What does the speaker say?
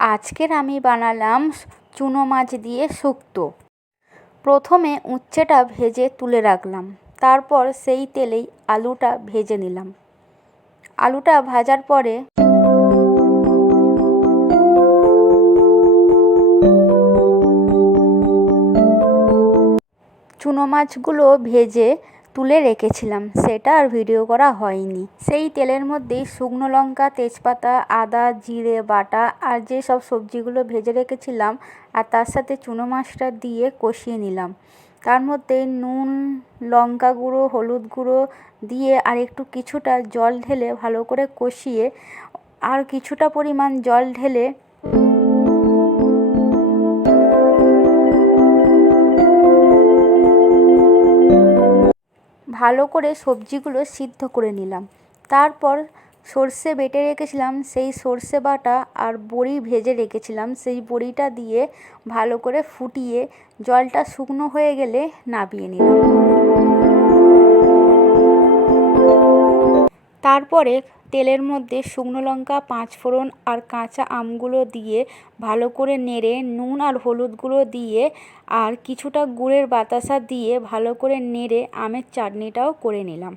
আজকের আমি বানালাম চুনো মাছ দিয়ে শুক্তো। প্রথমে উচ্ছেটা ভেজে তুলে রাখলাম, তারপর সেই তেলেই আলুটা ভেজে নিলাম। আলুটা ভাজার পরে চুনো মাছগুলো ভেজে তুলে রেখেছিলাম, সেটা আর ভিডিও করা হয়নি। সেই তেলের মধ্যেই শুকনো লঙ্কা, তেজপাতা, আদা, জিরে বাটা আর যে সব সবজিগুলো ভেজে রেখেছিলাম আর তার সাথে চুনো মাছটা দিয়ে কষিয়ে নিলাম। তার মধ্যে নুন, লঙ্কা গুঁড়ো, হলুদ গুঁড়ো দিয়ে আর একটু কিছুটা জল ঢেলে ভালো করে কষিয়ে আর কিছুটা পরিমাণ জল ঢেলে ভালো করে সবজিগুলো সিদ্ধ করে নিলাম। তারপর সর্ষে বেটে রেখেছিলাম, সেই সর্ষে বাটা আর বড়ি ভেজে রেখেছিলাম, সেই বড়িটা দিয়ে ভালো করে ফুটিয়ে জলটা শুকনো হয়ে গেলে নামিয়ে নিলাম। তারপরে তেলের মধ্যে শুকনো লঙ্কা, পাঁচফোড়ন আর কাঁচা আমগুলো দিয়ে ভালো করে নেড়ে নুন আর হলুদ গুঁড়ো দিয়ে আর কিছুটা গুড়ের বাতাসা দিয়ে ভালো করে নেড়ে আমের চাটনিটাও করে নিলাম।